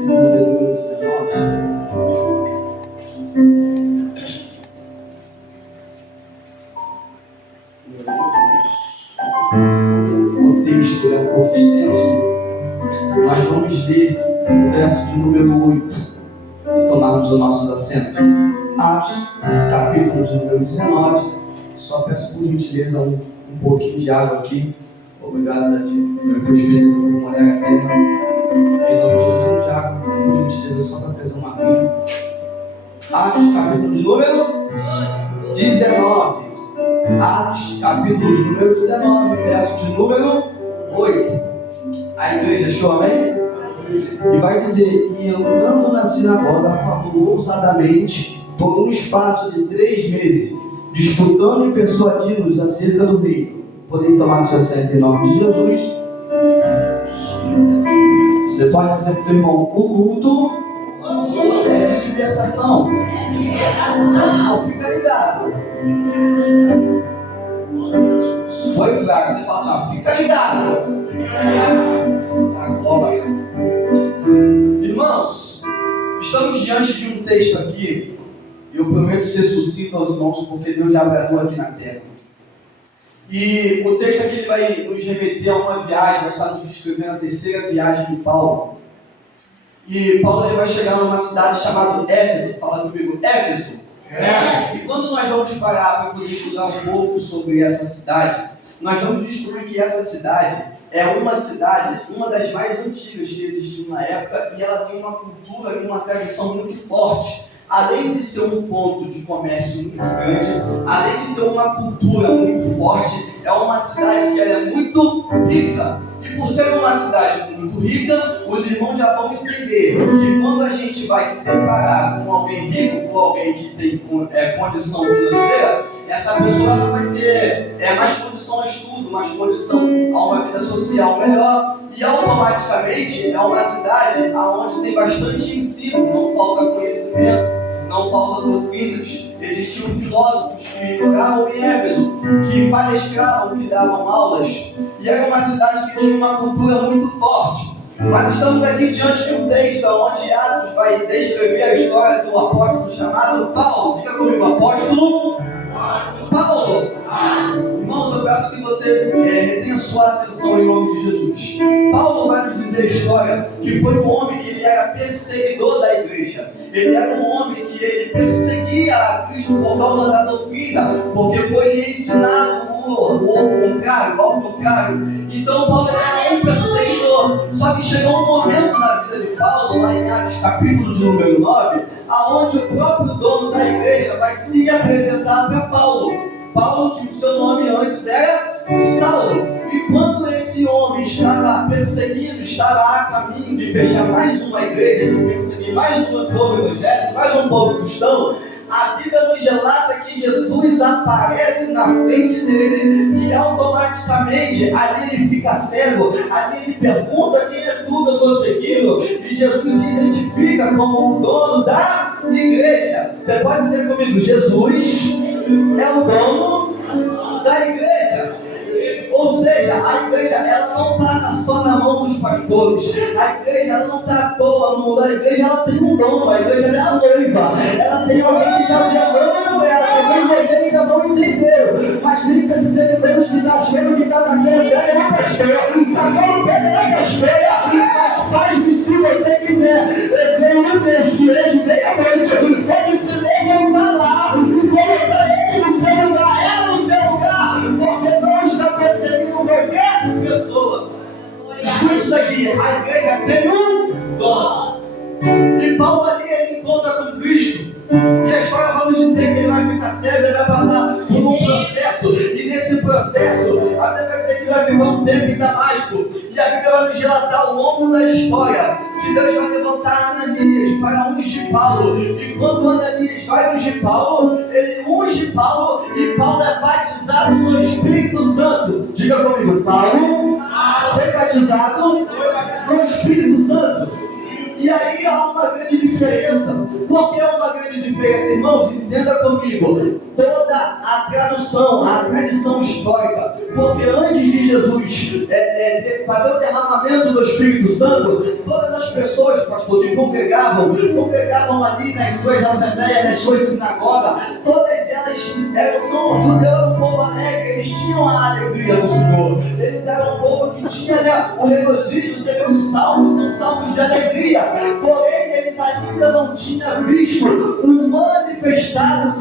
no número 19. O texto é um pouco extenso, mas vamos ler o verso de número 8 e tomarmos os nossos assentos. Atos, capítulo de número 19. Só peço por gentileza um pouquinho de água aqui. Obrigado, Dadinho. Meu presbítero, por molhar a terra. Em nome de Jesus, de água, por gentileza, só para trazer uma aguinha. Atos, capítulo de número 19. Atos, capítulo de número 19, verso de número 8. A igreja achou, amém? E vai dizer: e entrando na sinagoga, falou ousadamente por um espaço de 3 meses, disputando e persuadindo-os acerca do reino. Podem tomar seu assento em nome de Jesus. Você pode dizer para o teu irmão: o culto é de libertação. Não, fica ligado. Foi fraco, você fala assim: fica ligado. A glória. Irmãos, estamos diante de um texto aqui. Eu prometo ser sucinto aos irmãos, porque Deus já abriu aqui na terra. E o texto aqui ele vai nos remeter a uma viagem, vai estar nos descrevendo a terceira viagem de Paulo. E Paulo ele vai chegar numa cidade chamada Éfeso. Fala comigo, Éfeso. E quando nós vamos parar para poder estudar um pouco sobre essa cidade, nós vamos descobrir que essa cidade é uma cidade, uma das mais antigas que existiu na época, e ela tem uma cultura e uma tradição muito forte. Além de ser um ponto de comércio muito grande, além de ter uma cultura muito forte, é uma cidade que ela é muito rica. E por ser uma cidade muito rica, os irmãos já vão entender que quando a gente vai se deparar com alguém rico, com alguém que tem condição financeira, essa pessoa ela vai ter mais condição a estudo, mais condição a uma vida social melhor. E automaticamente é uma cidade onde tem bastante ensino, não falta conhecimento, não falta doutrinas. Existiam filósofos que moravam em Éfeso, que palestravam, que davam aulas. E era uma cidade que tinha uma cultura muito forte. Mas estamos aqui diante de um texto onde Atos vai descrever a história do apóstolo chamado Paulo. Diga comigo, apóstolo Paulo. Irmãos, eu peço que você retenha sua atenção em nome de Jesus. Paulo vai nos dizer a história que foi um homem que ele era perseguidor da igreja. Ele era um homem que ele perseguia a Cristo por causa da doutrina, porque foi lhe ensinado ao contrário. Então Paulo era um perseguidor. Só que chegou um momento na vida de Paulo, lá em Atos capítulo de número 9, aonde o próprio dono da igreja vai se apresentar para Paulo. Paulo, que o seu nome antes era Saulo. E quando esse homem estava perseguindo, estava a caminho de fechar mais uma igreja, de perseguir mais um povo evangélico, mais um povo cristão, a Bíblia nos relata que Jesus aparece na frente dele e automaticamente ali ele fica cego, ali ele pergunta quem é tu que eu estou seguindo, e Jesus se identifica como o dono da igreja. Você pode dizer comigo: Jesus é o dono da igreja. Ou seja, a igreja ela não está só na mão dos pastores. A igreja ela não está à toa no mundo. A igreja ela tem um dono. A igreja ela é a noiva. Ela tem alguém que está zelando por ela. Talvez você ainda não entendeu. Mas 30 de seguidores que está achando que está tacando pedra na pastora. Tacando pedra na pastora. Mas faz-me se você quiser. Eu venho no texto de hoje, meia-noite. Pode se levantar lá e colocar ele no seu lugar. Ela no seu lugar. Porque não está perseguindo qualquer pessoa. Escute isso daqui: a igreja tem um dono. E Paulo ali ele encontra com Cristo. E a história vai nos dizer que ele vai ficar cego, ele vai passar por um processo. E nesse processo, a Bíblia vai dizer que vai ficar um tempo em Damasco. E a Bíblia vai nos relatar ao longo da história que Deus vai levantar Ananias para ungir Paulo. E quando Ananias vai ungir Paulo, ele unge Paulo e Paulo é batizado no Espírito Santo. Diga comigo: Paulo foi batizado no Espírito Santo. E aí há uma grande diferença. Por que há uma grande diferença, irmãos? Entenda comigo. Toda a tradução, a tradição histórica Porque antes de Jesus fazer o derramamento do Espírito Santo, todas as pessoas, pastor, que congregavam ali nas suas assembleias, nas suas sinagogas, todas elas eram um povo alegre, eles tinham a alegria do Senhor, eles eram um povo que tinha, né, o regozijo, seria os salmos, são salmos de alegria, porém eles ainda não tinham visto o manifestado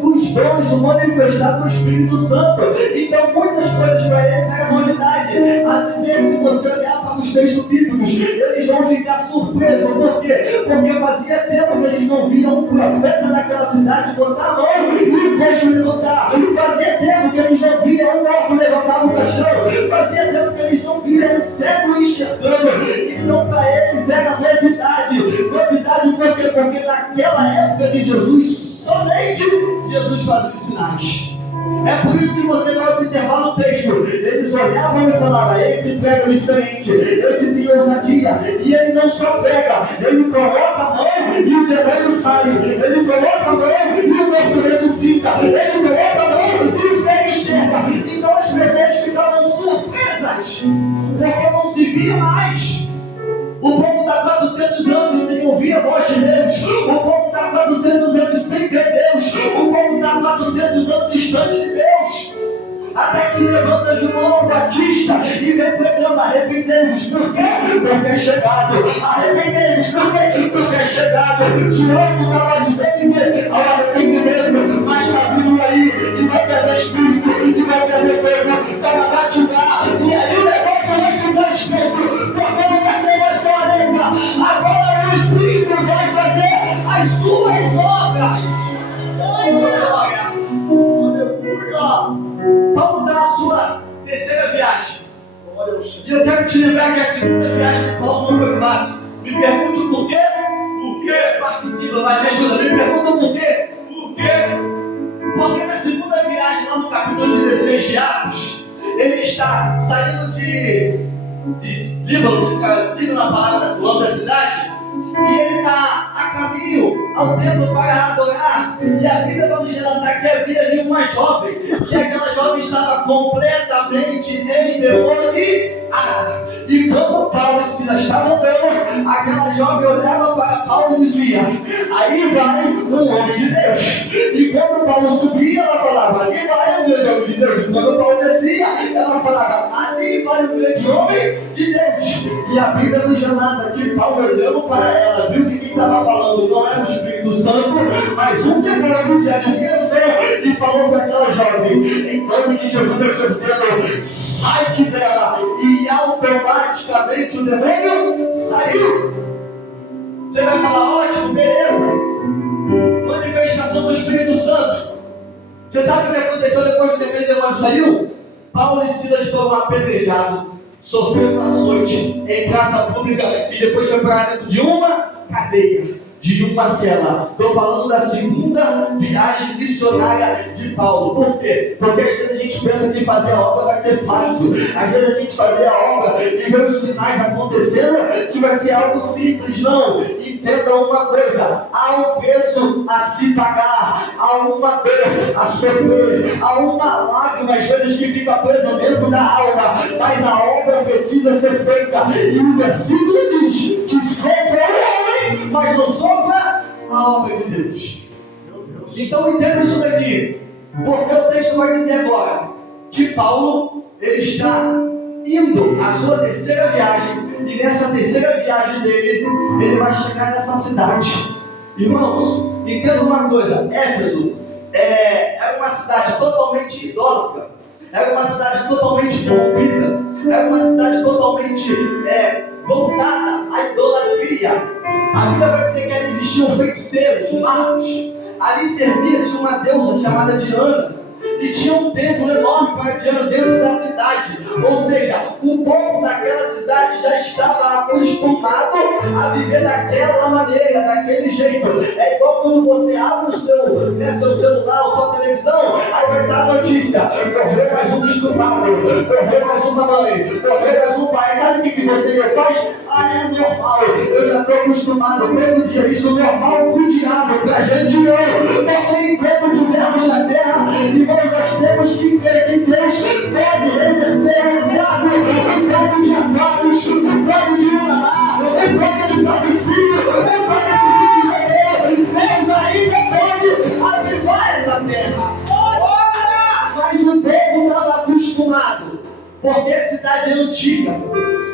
dos dons, o manifestado do Espírito Santo. Então muitas coisas para eles eram novidade. Até se você olhar para os textos bíblicos, eles vão ficar surpresos. Por quê? Porque fazia tempo que eles não viam um profeta naquela cidade botar a mão e depois levantar. Fazia tempo que eles não viam um morto levantar no caixão. Fazia tempo que eles não viam um cego enxergando. Então para eles era novidade. Novidade por quê? Porque naquela época de Jesus, somente Jesus fazia os sinais. É por isso que você vai observar no texto, eles olhavam e falavam: esse prega diferente, esse tem ousadia, e ele não só prega, ele coloca a mão e o demônio sai, ele coloca a mão e o morto ressuscita, ele coloca a mão e o cego enxerga. Então as pessoas ficavam surpresas, porque não se via mais. O povo está 400 anos sem ouvir a voz de Deus. O povo está 400 anos sem ver Deus. O povo está 400 anos distante de Deus. Até que se levanta João Batista e vem pregando: arrependemos. Por quê? Porque é chegado. Arrependemos. Por quê? Porque é chegado. João estava dizendo que ao arrependimento, mas está vindo aí e vai trazer espírito, e vai trazer fogo para batizar. E aí o negócio vai ficar escrito, porque não vai ser mais só a letra. Agora o Espírito vai fazer as suas obras. Aleluia. Paulo está na sua terceira viagem. E eu quero te lembrar que a segunda viagem de Paulo não foi fácil. Me pergunte o porquê. Por quê? Participa, vai, me ajuda. Me pergunta o porquê. Por quê? Porque na segunda viagem, lá no capítulo 16 de Atos, ele está saindo de Líbano, não sei se é Líbano a palavra do nome da cidade, e ele está a caminho ao templo para adorar. E a Bíblia vai nos relatar que havia ali uma jovem, e aquela jovem estava completamente endemoniada. E quando Paulo e Silas estavam andando, aquela jovem olhava para Paulo e dizia: aí vai um homem de Deus. E quando Paulo subia, ela falava: ali vai um grande homem de Deus. E quando Paulo descia, ela falava: ali vai um grande homem de Deus. E a Bíblia nos relata que Paulo, olhando para ela, viu que quem estava falando não era o Espírito Santo, mas um demônio de adivinhação, e falou para aquela jovem: em nome de Jesus eu te ordeno, sai dela. E automaticamente o demônio saiu. Você vai falar: ótimo, beleza, manifestação do Espírito Santo. Você sabe o que aconteceu depois que aquele demônio saiu? Paulo e Silas foram apedrejados, sofreram açoite em praça pública e depois foi para dentro de uma cadeia, de uma cela. Estou falando da segunda viagem missionária de Paulo. Por quê? Porque às vezes a gente pensa que fazer a obra vai ser fácil. Às vezes a gente fazer a obra e ver os sinais acontecendo que vai ser algo simples. Não, entenda uma coisa: há um preço a se pagar, há uma dor a sofrer, há uma lágrima às vezes que fica presa dentro da alma, mas a obra precisa ser feita. E o versículo diz que sofra o homem, mas não sofra a obra de Deus. Então entenda isso daqui, porque o texto vai dizer agora que Paulo, ele está indo à sua terceira viagem, e nessa terceira viagem dele, ele vai chegar nessa cidade. Irmãos, entenda uma coisa: Éfeso era uma cidade totalmente idólatra, era uma cidade totalmente corrompida, era uma cidade totalmente voltada à idolatria. A Bíblia vai dizer que ali existiam feiticeiros, magos. Ali servia-se uma deusa chamada Diana, e tinha um templo enorme para Diana dentro da cidade. Ou seja, o povo daquela cidade já estava acostumado a viver daquela maneira, daquele jeito. É igual quando você abre o seu celular ou sua televisão, aí vai dar notícia: morreu mais um desculpado, morreu mais uma mãe, morreu mais um pai. Sabe o que você faz? É normal, eu já estou acostumado. Todo dia isso é normal para o diabo, para a gente não. Porque enquanto estivermos na terra, irmão, Então nós temos que crer que Deus pode reverter o plano de Abalos, o plano de Unamar, o plano de Pai Filho, o plano de Filho. Deus ainda pode avivar essa terra. Mas o povo estava acostumado, porque a cidade é antiga.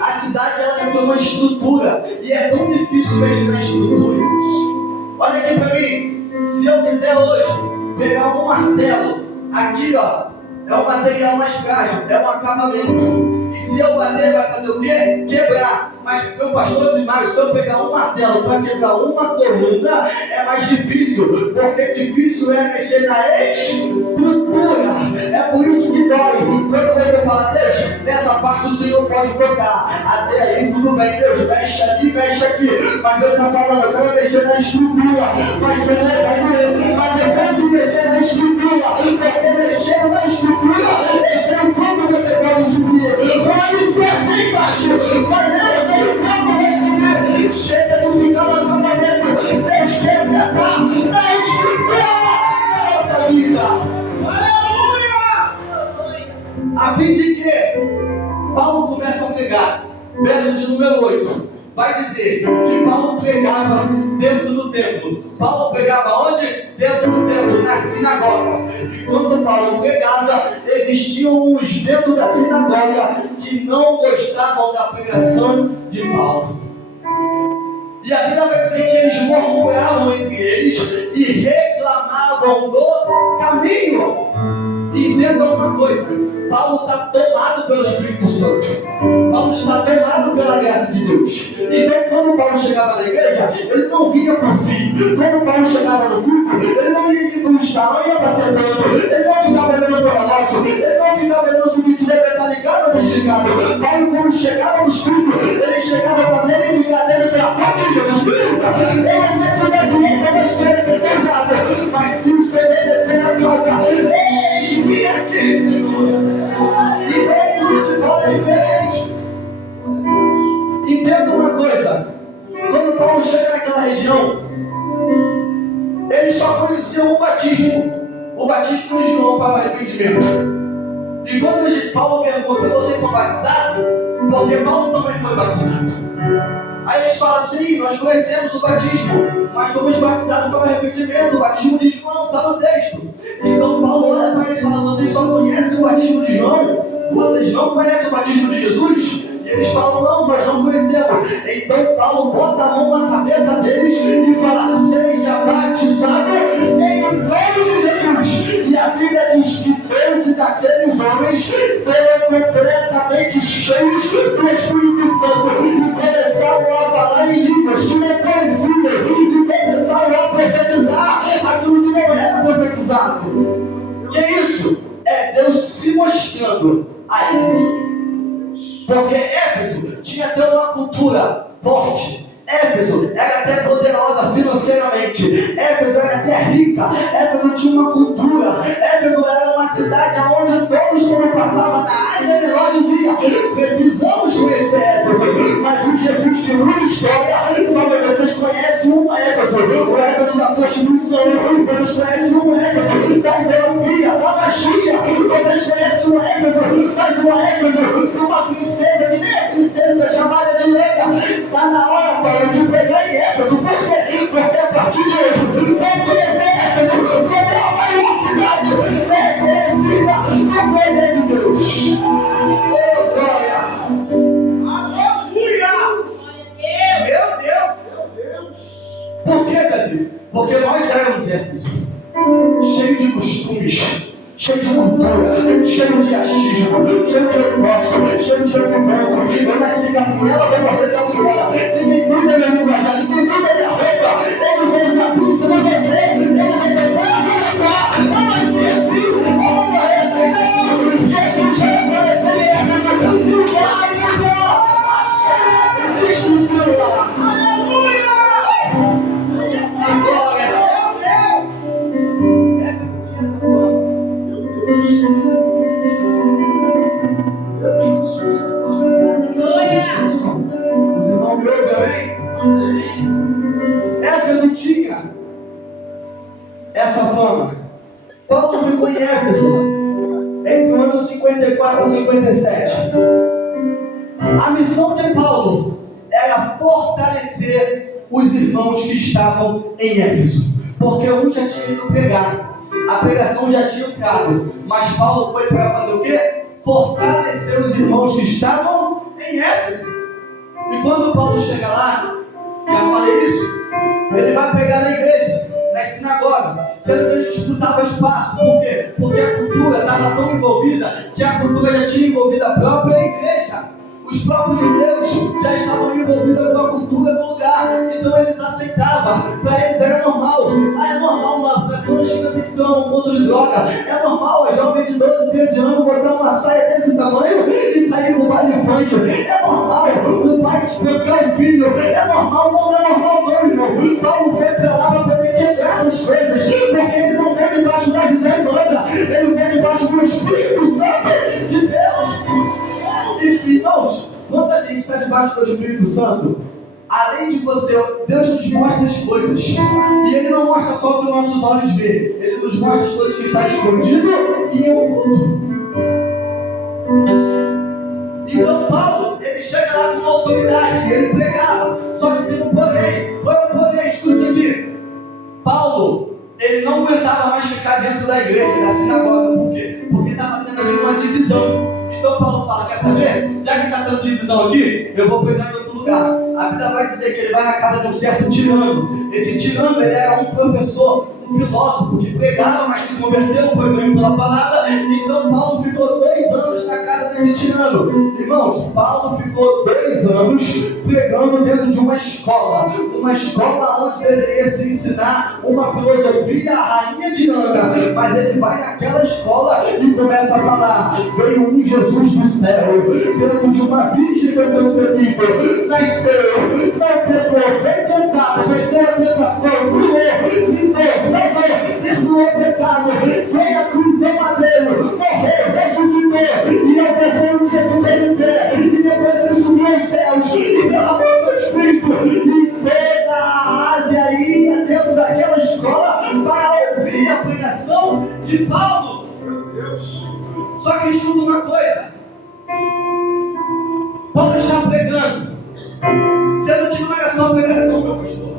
A cidade ela tem uma estrutura e é tão difícil mexer na estrutura. Olha aqui para mim, se eu quiser hoje pegar um martelo, aqui ó, é um material mais frágil, é um acabamento. E se eu bater vai fazer o quê? Quebrar. Mas meu pastor Simário, se eu pegar um martelo para quebrar uma coluna, é mais difícil, porque difícil é mexer na estrutura. É por isso que dói. Quando você fala, Deus, nessa parte o Senhor pode tocar. Até aí tudo bem, Deus, mexe ali, mexe aqui. Mas Deus está falando, eu quero mexer na estrutura. Mas Senhor, vai doer. Mas eu tenho que mexer na estrutura. Porque mexendo na estrutura, eu sei o quanto você pode subir. Pode ser assim embaixo, mas eu sei o quanto vai subir. Chega de ficar no acampamento. Deus quer tratar na estrutura da nossa vida. A fim de que Paulo começa a pregar, verso de número 8, vai dizer que Paulo pregava dentro do templo. Paulo pregava onde? Dentro do templo, na sinagoga. E quando Paulo pregava, existiam uns dentro da sinagoga que não gostavam da pregação de Paulo. E a Bíblia vai dizer que eles murmuravam entre eles e reclamavam do caminho. E entendam uma coisa, Paulo está tomado pelo Espírito Santo. Paulo está tomado pela graça de Deus. Então quando Paulo chegava na igreja, ele não vinha por vir. Quando Paulo chegava no culto, ele não ia incrustar, não ia bater tanto. Ele não ficava olhando para nós. Ele não ficava olhando se o ventilador está ligado ou desligado. Paulo quando chegava no culto, ele chegava para verificar dele pela porta de Jesus Cristo. Eu não sei se o da direita ou da esquerda quer ser usado, mas se o Senhor descer na casa, eis-me aqui, Senhor. E dentro de Paulo é diferente. Entenda uma coisa, quando Paulo chega naquela região, eles só conheciam o batismo de João para o arrependimento. E quando Paulo pergunta, vocês são batizados? Porque Paulo também foi batizado. Aí eles falam assim, nós conhecemos o batismo, mas fomos batizados para o arrependimento. O batismo de João está no texto. Então Paulo olha para ele e fala, vocês só conhecem o batismo de João? Vocês não conhecem o batismo de Jesus? E eles falam, não, nós não conhecemos. Então Paulo bota a mão na cabeça deles e fala, seja batizado em nome de Jesus. E a Bíblia diz que 12 daqueles homens foram completamente cheios do Espírito Santo e começaram a falar em línguas que não conheciam e começaram a profetizar aquilo que não era profetizado. Que isso? É Deus se mostrando a Éfeso. Porque Éfeso tinha até uma cultura forte. Éfeso era até poderosa financeiramente. Éfeso era até rica. Éfeso tinha uma cultura. Éfeso era uma cidade onde todos, quando passavam na área menor, diziam: precisamos conhecer Éfeso. Mas o Jesus que muda história, quando vocês conhecem um Éfeso, o Éfeso da prostituição, vocês conhecem um Éfeso da idolatria, da magia, vocês conhecem um Éfeso, mas um Éfeso de uma princesa que nem a princesa chamada de Leda. Está na hora, Paulo, de pregar em Éfeso. Por quê? Porque a partir de hoje, vão conhecer Éfeso como a maior cidade reconhecida do poder de Deus. Oh, glória! Meu Deus! Por que, Davi? Porque nós éramos Éfeso, cheio de costumes, cheio de cultura, cheio de achismo, cheio de eu posso, cheio de eu banco. Eu nasci Gabriela, vou morrer Gabriela. Ninguém muda minha linguagem, ninguém muda minha roupa. Eu não vou usar tudo, você não vai ver. Eu não vou cantar, eu não vai ser assim, eu não morrer assim, não. Jesus vai aparecer em Éfeso e vai mudar a sua estrutura. Aleluia! Agora, Éfeso tinha essa fama. Os irmãos me ouvem, amém? Éfeso tinha essa fama. Paulo ficou ficou em Éfeso entre o ano 54 e 57. A missão de Paulo era fortalecer os irmãos que estavam em Éfeso, porque um já tinha ido pregar, a pregação já tinha entrado, mas Paulo foi para fazer o quê? Fortalecer os irmãos que estavam em Éfeso. E quando Paulo chega lá, já falei isso, ele vai pegar na igreja, na sinagoga, sendo que ele disputava espaço. Por quê? Porque a cultura estava tão envolvida que a cultura já tinha envolvido a própria igreja. Os próprios judeus já estavam envolvidos com a cultura do lugar, então eles aceitavam. Para eles era normal. É normal uma toda chega tem que tomar um pouco de droga. É normal a jovem de 12, 13 anos botar uma saia desse tamanho e sair pro baile funk. É normal o pai espancar o filho. É normal, não é normal não, irmão. Paulo foi pra lá para poder quebrar essas coisas, porque ele não foi debaixo da visão humana, ele foi debaixo do Espírito Santo de Deus. E, irmãos, quando a gente está debaixo do Espírito Santo, além de você, Deus nos mostra as coisas. E Ele não mostra só o que os nossos olhos veem, Ele nos mostra as coisas que estão escondidas e oculto. Então Paulo, ele chega lá com uma autoridade, ele pregava, só que tem um porém. Qual é o porém? Escuta isso aqui. Paulo, ele não aguentava mais ficar dentro da igreja, da sinagoga. Por quê? Porque estava tendo ali uma divisão. Então Paulo fala, quer saber? Já que está tendo divisão aqui, eu vou pregar em outro lugar. A Bíblia vai dizer que ele vai na casa de um certo tirano. Esse tirano, ele era um professor, um filósofo que pregava, mas se converteu, foi ganho pela palavra. Então Paulo ficou 2 anos na casa desse tirano. Irmãos, Paulo ficou 2 anos pregando dentro de uma escola onde deveria se ensinar uma filosofia, a rainha Diana. Mas ele vai naquela escola e começa a falar: veio um Jesus do céu, dentro de uma virgem foi concebido, nasceu, não pecou, foi tentado, venceu a tentação, curou, limpou, salvou, perdoou o pecado, foi a cruz ao madeiro, morreu, ressuscitou, e ao terceiro dia ficou em pé, e depois ele subiu aos céus, e derramou seu Espírito, e toda a Ásia ia dentro daquela escola para ouvir a pregação de Paulo. Meu Deus! Só que escuta uma coisa, Paulo está pregando, sendo que não era só pregação, meu pastor.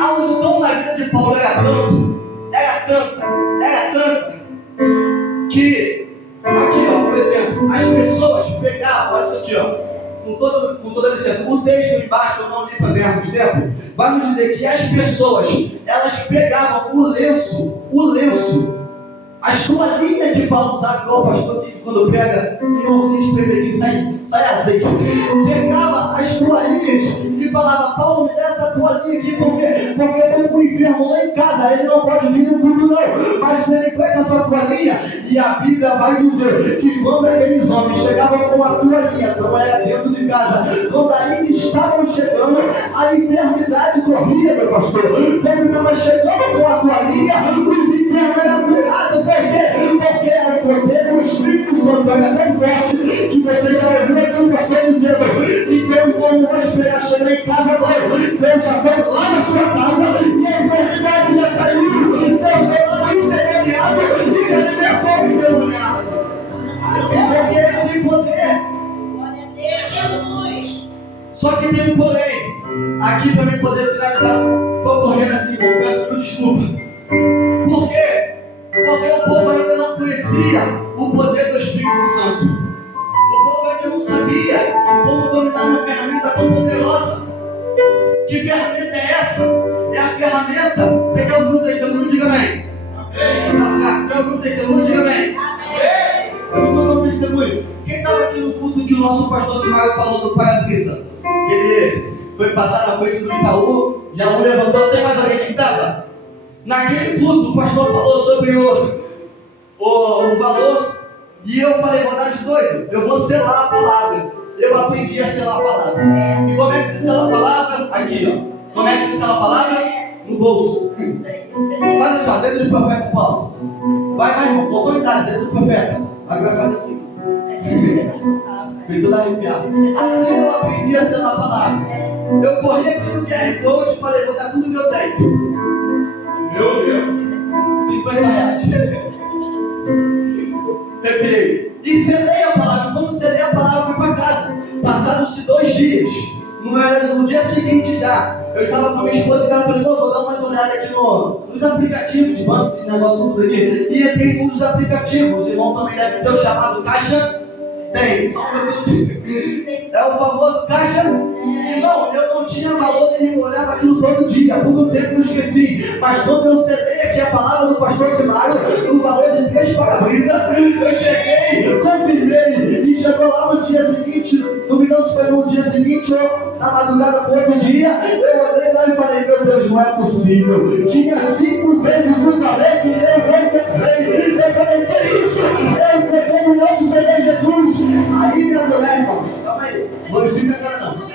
A unção na vida de Paulo era tanta, que, aqui ó, por exemplo, as pessoas pegavam, olha isso aqui ó, com toda licença, o texto embaixo, eu não li para ganharmos tempo, vai nos dizer que as pessoas, elas pegavam o lenço, a toalhinha que Paulo usava, igual o pastor aqui, quando prega, irmão, se espremer aqui, sai azeite. Pegava as toalhinhas e falava: Paulo, me dá essa toalhinha aqui, porque eu estou com o enfermo lá em casa, ele não pode vir no culto não, mas se ele presta a sua toalhinha, e a Bíblia vai dizer que quando aqueles homens chegavam com a toalhinha, não era dentro de casa, quando ainda estavam chegando, a enfermidade corria, meu pastor. Quando estava chegando com a toalhinha, os enfermos eram curados. Por quê? Porque era o poder do Espírito Santo, era tão forte que você já ouviu aqui o pastor dizendo: então não vou esperar chegar em casa não, Deus já foi lá na sua casa e a enfermidade já saiu, Deus foi lá no endemoniado e já libertou o endemoniado, porque ele tem poder. Só que tem um porém, aqui para mim poder finalizar, estou correndo assim, eu peço desculpa. Por quê? Porque o povo ainda não conhecia o poder do Espírito Santo. O povo ainda não sabia como dominar uma ferramenta tão poderosa. Que ferramenta é essa? É a ferramenta. Você quer ouvir um testemunho? Diga amém. Amém. Quer ouvir um testemunho? Diga amém. Amém. Eu vou contar um testemunho. Quem estava aqui no culto que o nosso pastor Simário falou do para-brisa? Que ele foi passar na frente do Itaú, já um levantou. Tem mais alguém que estava? Naquele culto, o pastor falou sobre o valor, e eu falei: vou dar de doido, eu vou selar a palavra. Eu aprendi a selar a palavra. E como é que se sela a palavra? Aqui, ó. Como é que se sela a palavra? No bolso. Faz assim, ó, dentro do profeta Paulo. Vai, irmão, com cuidado, dentro do profeta. Agora faz assim. Cuidado arrepiado. Assim eu aprendi a selar a palavra. Eu corri aqui no QR Code e falei: vou dar tudo que eu tenho. Meu Deus, R$50. No dia seguinte já, eu estava com a minha esposa e ela falou, vou dar uma olhada aqui nos aplicativos de bancos, esse negócio tudo aqui. E entrei em um dos aplicativos, o irmão também deve ter o chamado Caixa. Tem, só um minuto. É o famoso Caixa. Irmão, eu não tinha valor nenhum, eu olhava aquilo todo dia, por um tempo eu esqueci. Mas quando eu selei aqui a palavra do pastor Simário, no valor de 3 para-brisa, eu cheguei, confirmei, e chegou lá no dia seguinte, não me lembro se foi no dia seguinte ou na madrugada do outro dia, eu olhei lá e falei, meu Deus, não é possível. Tinha 5 vezes o valor que eu confirmei. Eu falei, que isso? Eu encontrei o nosso Senhor Jesus. Aí minha mulher, irmão, calma aí, glorifica agora não.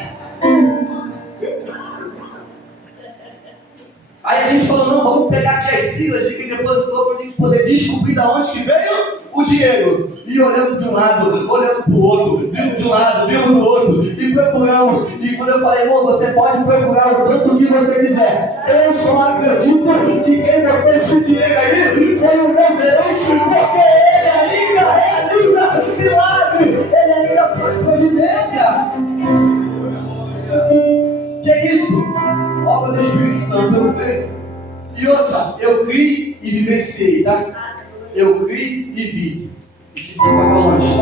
Aí a gente falou, não, vamos pegar aqui as siglas de quem depositou para a gente poder descobrir de onde que veio o dinheiro. E olhamos de um lado, olhamos para o outro, vimos de um lado, vimos do outro, e procuramos. E quando eu falei, irmão, você pode procurar o tanto que você quiser. Eu só acredito que quem botou esse dinheiro aí foi o meu Deus, porque Ele ainda realiza milagre, Ele ainda faz providência. Que isso? Obra do Espírito Santo, eu creio. E outra, eu criei e vivenciei, tá? Eu criei e vi. E tive que pagar o lanche.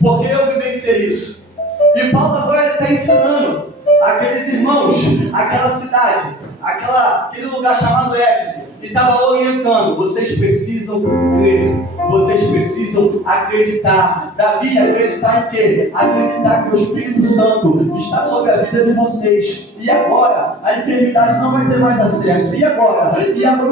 Porque eu vivenciei isso. E Paulo agora está ensinando aqueles irmãos, aquela cidade, aquele lugar chamado Éfeso. E estava orientando, vocês precisam crer, vocês precisam acreditar. Davi, acreditar em quê? Acreditar que o Espírito Santo está sobre a vida de vocês. E agora, a enfermidade não vai ter mais acesso. E agora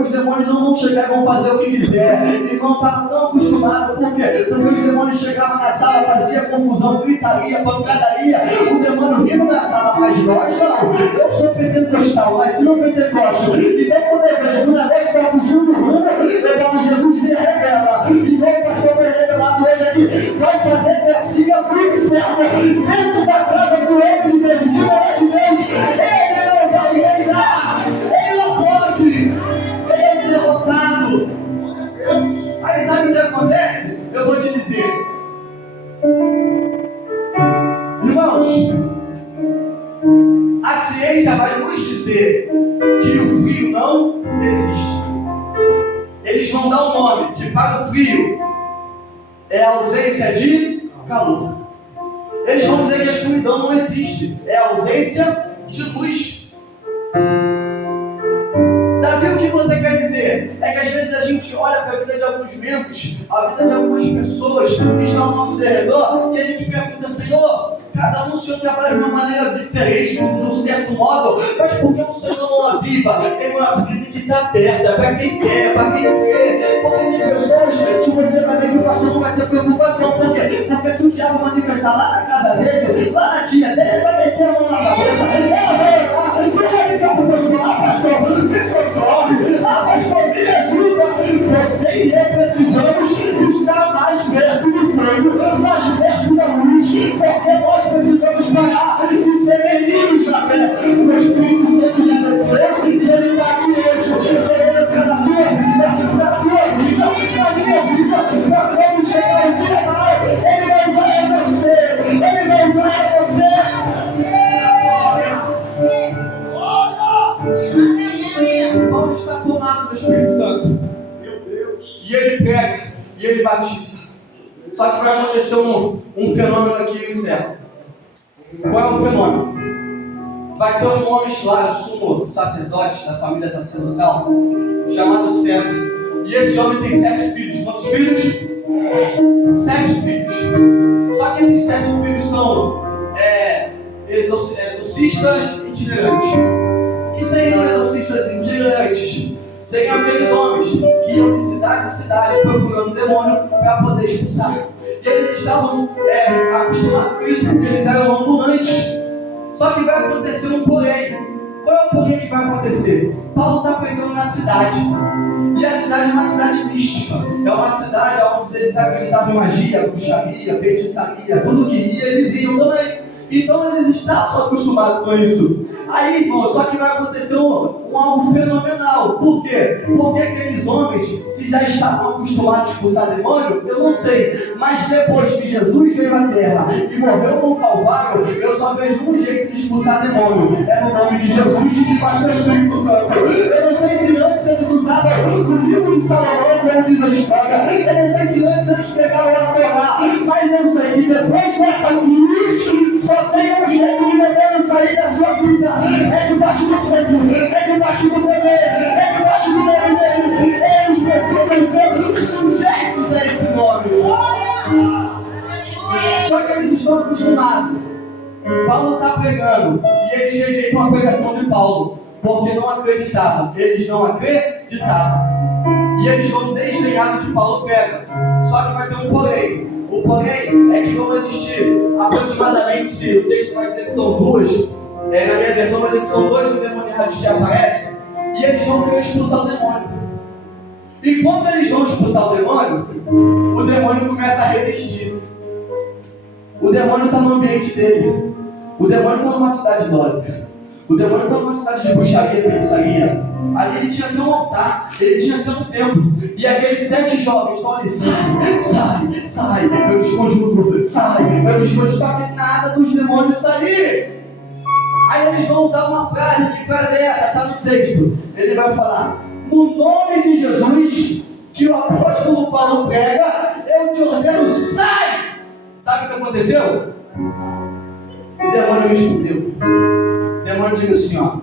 os demônios não vão chegar e vão fazer o que quiser. E não estava tão acostumado, por quê? Porque os demônios chegavam na sala, fazia confusão, gritaria, pancadaria, o demônio rindo na sala, mas nós não. Eu sou pentecostal, mas se não pentecoste. Então quando eu vejo que o negócio está fugindo do rumo, eu falo, Jesus me revela. E o pastor foi revelado hoje aqui, vai fazer gracinha do inferno, dentro da casa do homem de Deus, de mulher de Deus. Ele não vai reinar, ele não pode, ele é derrotado. Aí sabe o que acontece? Eu vou te dizer, irmãos, a ciência vai nos dizer que o frio não existe. Eles vão dar um nome, que para o frio é a ausência de calor. Eles vão dizer que a escuridão não existe, é a ausência de luz. Davi, o que você quer dizer? É que às vezes a gente olha para a vida de alguns membros, a vida de algumas pessoas que estão ao nosso derredor, e a gente pergunta, Senhor, cada um o Senhor trabalha de uma maneira diferente, de um certo modo, mas por que o Senhor não aviva? Porque tem que estar perto, é para quem quer, é para quem crê. Porque tem pessoas que você vai ver que o pastor não vai ter preocupação. Por quê? Porque se o diabo manifestar lá na casa dele, lá na tia dele, ele vai meter a mão na cabeça, ela vai lá, não vai ligar para o pastor, pastor, me socorre, pastor, me ajuda. Você e eu precisamos estar mais perto do fogo, mais perto da luz, porque nós precisamos parar de ser meninos na fé. O Espírito Santo já desceu e ele está aqui hoje, querendo entrar na tua vida, na minha vida, para quando chegar o dia mau, ele vai usar você, ele vai usar você. Paulo está tomado do Espírito Santo. Meu Deus. E ele prega, e ele batiza. Só que vai acontecer um fenômeno aqui no céu. Qual é o fenômeno? Vai ter um homem lá, o sumo sacerdote da família sacerdotal, chamado César. E esse homem tem 7 filhos. Quantos filhos? 7 filhos. Só que esses 7 filhos são exorcistas itinerantes. O que seriam exorcistas itinerantes? Seriam aqueles homens que iam de cidade em cidade procurando demônio para poder expulsar. E eles estavam acostumados com isso porque eles eram ambulantes. Só que vai acontecer um porém. Qual é o porém que vai acontecer? Paulo está pregando na cidade. E a cidade é uma cidade mística. É uma cidade onde eles acreditavam em magia, bruxaria, feitiçaria, tudo que ia, eles iam também. Então eles estavam acostumados com isso. Aí, irmão, só que vai acontecer algo fenomenal. Por quê? Porque aqueles homens, se já estavam acostumados a expulsar demônio, eu não sei. Mas depois que Jesus veio à terra e morreu no Calvário, eu só vejo um jeito de expulsar demônio. É no nome de Jesus e debaixo do Espírito Santo. Eu não sei se antes eles usavam o livro de Salomão, como diz a história. Eu não sei se antes eles pegaram a Torá. Mas eu sei que depois dessa cruz, só tem um jeito de demônio sair da sua vida. É debaixo do sangue, é debaixo do poder, é debaixo do nome dele. Eles precisam ser sujeitos a esse nome. Só que eles estão acostumados. Paulo está pregando e eles rejeitam a pregação de Paulo, porque não acreditavam. Eles não acreditavam. E eles vão desdenhar do que Paulo prega. Só que vai ter um porém. O porém é que vão existir aproximadamente, o texto vai dizer que são duas, na minha versão vai dizer que são dois endemoniados que aparecem, e eles vão querer expulsar o demônio. E quando eles vão expulsar o demônio começa a resistir. O demônio está no ambiente dele. O demônio está numa cidade idólatra. O demônio está numa cidade de bruxaria, feitiçaria. Ali ele tinha até um altar, ele tinha até um templo. E aqueles 7 jovens estão ali, sai, eu desconjuro, sai, eu desconjuro. Só que nada dos demônios saírem. Aí eles vão usar uma frase, que frase é essa? Está no texto. Ele vai falar, no nome de Jesus, que o apóstolo Paulo prega, eu te ordeno, sai! Sabe o que aconteceu? O demônio respondeu. O demônio diz assim, ó,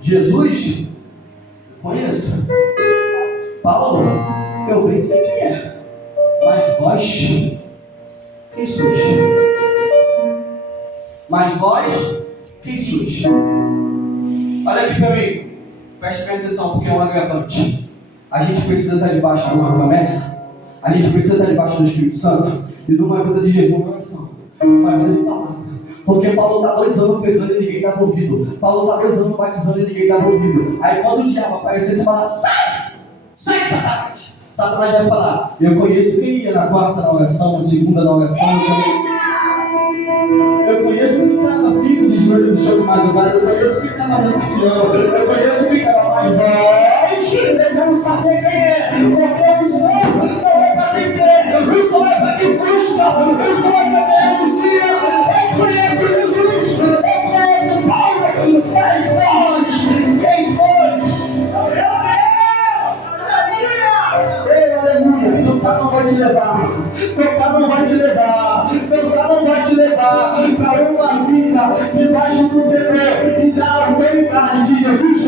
Jesus, conheço. Paulo, eu bem sei quem é. Mas vós, quem sois? Mas vós, quem sois? Olha aqui para mim. Preste bem atenção, porque é um agravante. A gente precisa estar debaixo de uma promessa. A gente precisa estar debaixo do Espírito Santo. E de uma vida de jejum e oração. Uma vida de palavra. Porque Paulo está 2 anos pregando e ninguém estava ouvindo. Paulo está 2 anos batizando e ninguém estava ouvindo. Aí quando o diabo aparecer, você fala, sai! Sai, Satanás! Satanás vai falar, eu conheço quem ia na 4ª na oração, na 2ª na oração. Eu conheço quem estava firme de joelho no chão de madrugada. Eu conheço quem estava anunciando. Eu conheço quem estava mais voz. Eu quero saber quem é. Porque a missão não é para quem quer. A missão é para quem busca. A missão é para quem anuncia. Eu conheço Jesus. Eu conheço Paulo. Mas vós, quem sois? Aleluia. Cantar não vai te levar. Tocar não vai te levar. Dançar não vai te levar para uma vida debaixo do temor e da autoridade de Jesus.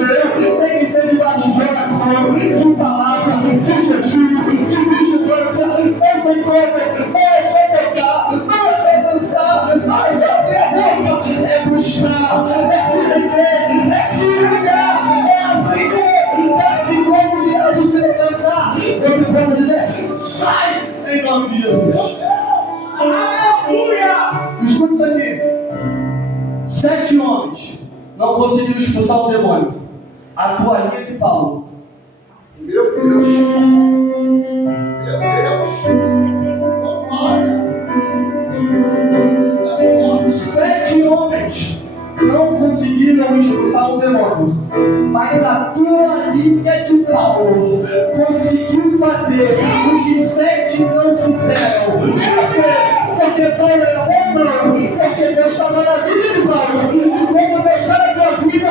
Tem que ser debaixo de oração, de palavra, de jejum, de vigilância. Não tem como. Não é só tocar, não é só dançar, não é só abrir a boca. É buscar, é se render, é se humilhar, é aprender para que quando o diabo se levantar, você possa dizer, sai em nome de Jesus. Aleluia! Escuta isso aqui. 7 homens não conseguiram expulsar o demônio. A toalhinha de Paulo. Meu Deus! Meu Deus! 7 homens não conseguiram expulsar o demônio. Mas a toalhinha de Paulo conseguiu fazer o que 7 não fizeram. Por quê? Porque Paulo era bom, não. Porque Deus estava na vida de Paulo. E como Deus está na tua vida, é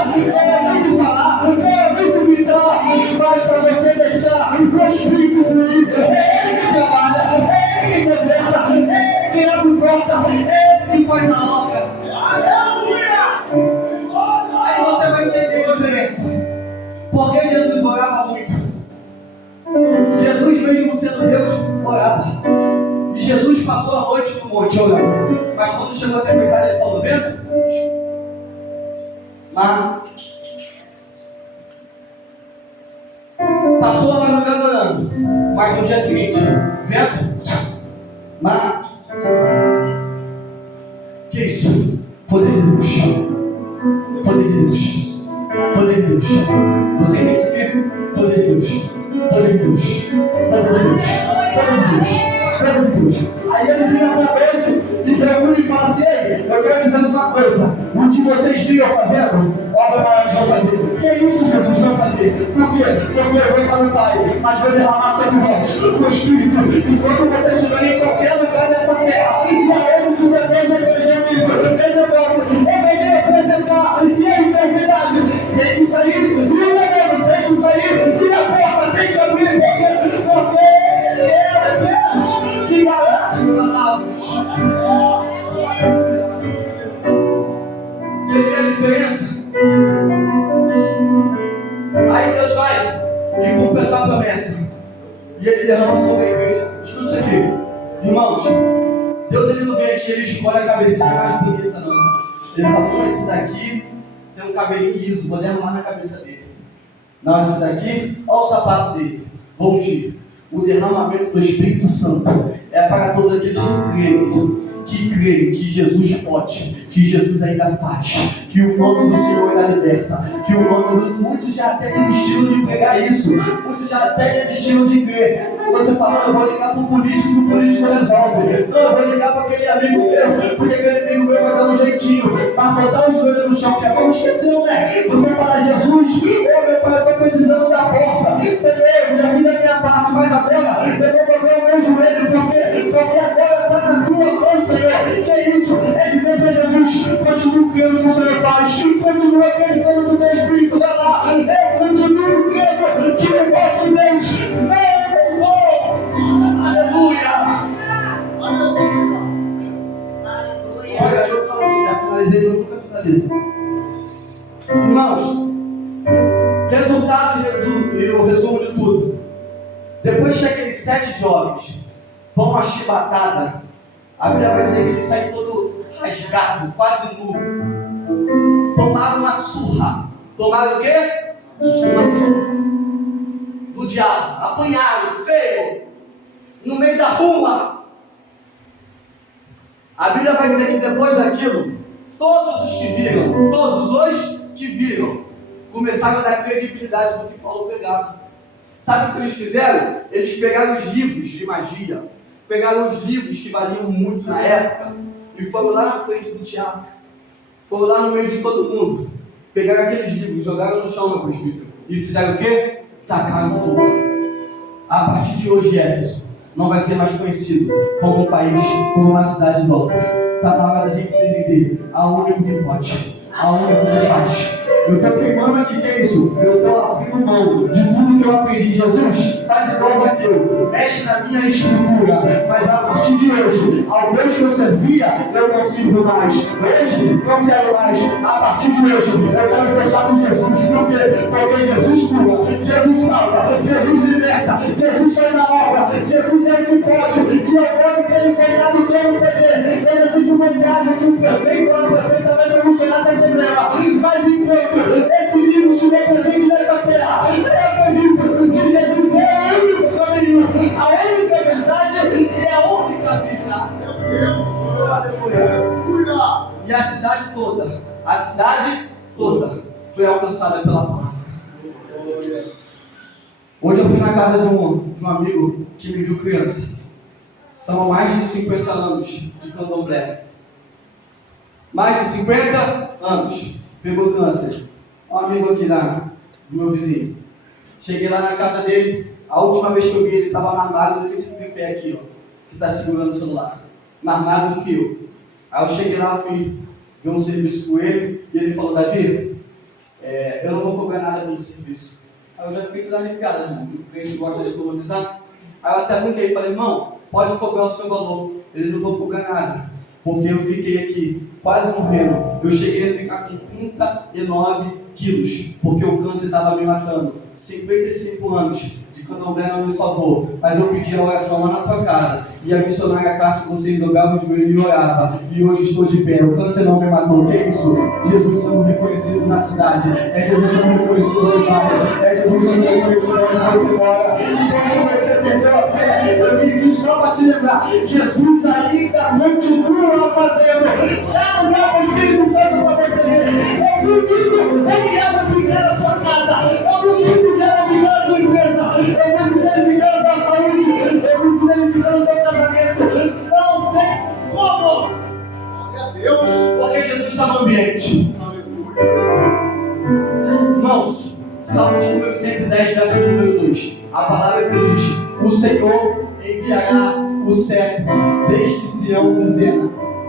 muito falar, é muito gritar. Mas para você deixar o Espírito fluir, é Ele que trabalha, é Ele que governa, é Ele que abre porta, é Ele que faz a obra. Aí você vai entender a diferença. Porque Jesus orava muito. Jesus, mesmo sendo Deus, orava. E Jesus passou a noite no monte orando. Mas quando chegou a tempestade, ele falou, vento? Mar. Passou a madrugada orando. Mas no dia seguinte, vento? Mar. Que isso? Poder de Deus. Poder de Deus. Poder de Deus. Você entende isso aqui? Poder de Deus. Poder de Deus. Poder de Deus. Poder de Deus. Deus. Aí ele vira para esse e pergunta e fala assim, ei, eu quero dizer uma coisa, o que vocês vinham fazendo, obra maior vão fazer. Que isso, Jesus, vão fazer? dele. Por quê? Porque eu vou para o Pai, mas vou derramar sobre vós o Espírito. E quando você estiver em qualquer lugar dessa terra, e aonde tiver dois ou três reunidos, em meu nome, eu venho representar. E a enfermidade tem que sair, e o demônio tem que sair, e a porta tem que abrir, porque Ele é Deus que garante palavras. Você vê a diferença? Aí Deus vai e cumpre essa promessa. E Ele derrama sobre a igreja. Escuta isso aqui. Irmãos, Deus ele não vem aqui, Ele escolhe a cabecinha mais bonita, não. Ele fala, não, esse daqui tem um cabelinho liso, vou derramar na cabeça dele. Não, esse daqui, olha o sapato dele. Vou ungir. O derramamento do Espírito Santo é para todos aqueles que creem que Jesus pode, que Jesus ainda faz, que o nome do Senhor ainda liberta, que o nome do... Muitos já até desistiram de pregar isso, muitos já até desistiram de crer. Você fala, eu vou ligar para o político que o político resolve. Não, eu vou ligar para aquele amigo meu, porque aquele amigo meu vai dar um jeitinho, mas botar os joelhos no chão, que a mão esqueceu, né? Você fala, Jesus, ô meu pai, eu estou precisando da porta. Senhor, eu já fiz a minha parte, mas agora eu vou dobrar o meu joelho, porque agora está na tua mão, Senhor. Que é isso? É dizer para Jesus, continua crendo que o Senhor faz, continua acreditando que o teu Espírito vai lá. Eu continuo crendo que o nosso Deus não mudou. Aleluia! Aleluia! Olha, eu falo assim, já finalizei, eu nunca finalizo. Irmãos, resultado e o resumo de tudo. Depois que aqueles 7 jovens vão uma chibatada, a Bíblia vai dizer que ele sai todo rasgado, quase nu. Tomaram uma surra. Tomaram o quê? Do diabo. Apanharam, feio, no meio da rua. A Bíblia vai dizer que depois daquilo, todos os que viram, começaram a dar credibilidade do que Paulo pregava. Sabe o que eles fizeram? Eles pegaram os livros de magia, pegaram os livros que valiam muito na época e foram lá na frente do teatro, foram lá no meio de todo mundo, pegaram aqueles livros, jogaram no chão, meu presbítero, e fizeram o quê? Tacaram fogo. A partir de hoje, Éfeso não vai ser mais conhecido como um país, como uma cidade idólatra. Está na hora da gente se render ao único que pode, ao único que faz. Eu estou queimando aqui, que é isso? Eu estou abrindo mão de tudo que eu aprendi. Jesus, faz igual Zaqueu, mexe na minha estrutura, mas a partir de hoje, ao Deus que eu servia, eu não sirvo mais. Hoje, não quero mais. A partir de hoje, eu quero fechar com Jesus. Por quê? Porque Jesus cura, Jesus salva, Jesus liberta, Jesus faz a obra, Jesus é o que pode, e é o nome que ele foi dado todo o poder. Eu não sei se você acha que o perfeito ou a perfeita vai solucionar seu problema, mas enquanto esse livro estiver presente nessa terra, eu acredito que Jesus é o único caminho, a única verdade e a única vida. Meu Deus! Aleluia! E a cidade toda foi alcançada pela palavra. Hoje eu fui na casa de um amigo que me viu criança. São mais de 50 anos de candomblé. Mais de 50 anos. Pegou câncer. Um amigo aqui do meu vizinho. Cheguei lá na casa dele. A última vez que eu vi ele estava mais magro do que esse tripé aqui, ó, que está segurando o celular. Mais magro do que eu. Aí eu cheguei lá, fui ver um serviço com ele. E ele falou, Davi, eu não vou cobrar nada pelo serviço. Aí eu já fiquei toda arrepiada, irmão. O cliente gosta de economizar. Aí eu até brinquei e falei, irmão, pode cobrar o seu valor. Ele não vou cobrar nada. Porque eu fiquei aqui quase morrendo. Eu cheguei a ficar com 39 quilos, porque o câncer estava me matando. 55 anos de candomblé não me salvou. Mas eu pedi a oração lá na tua casa. E a missionária Cássia, vocês dobravam os joelhos e orava. E hoje estou de pé. O câncer não me matou. Que é isso? Jesus sendo reconhecido na cidade. É Jesus sendo reconhecido no bairro. É Jesus sendo reconhecido onde você mora. Então se você perdeu a fé, eu vim aqui só para te lembrar. Jesus ainda continua fazendo. Dá lugar para o Espírito Santo para você ver. Eu duvido ele vai ficar na sua casa. Eu duvido que ele vai ficar na sua empresa. Eu duvido ele ficar na tua saúde. Eu duvido ele ficar no teu casamento. Não tem como. Glória a Deus. Porque Jesus está no ambiente. Aleluia. Irmãos, Salmo de número 110, verso de número 2. A palavra de Deus diz: o Senhor enviará o cetro desde Sião,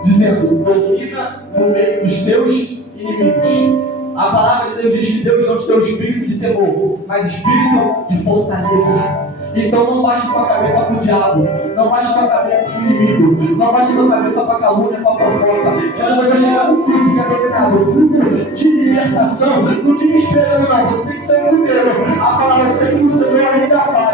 dizendo: domina no meio dos teus inimigos. A palavra de Deus diz que Deus não te deu espírito de temor, mas espírito de fortaleza. Então não baixe tua cabeça para o diabo, não baixe tua cabeça para o inimigo, não baixe tua cabeça para a calúnia, para a fofoca. Quando você chegar no culto que é dominado, culto de libertação, não fique esperando não, você tem que ser o primeiro a falar: eu sei que o Senhor ainda faz.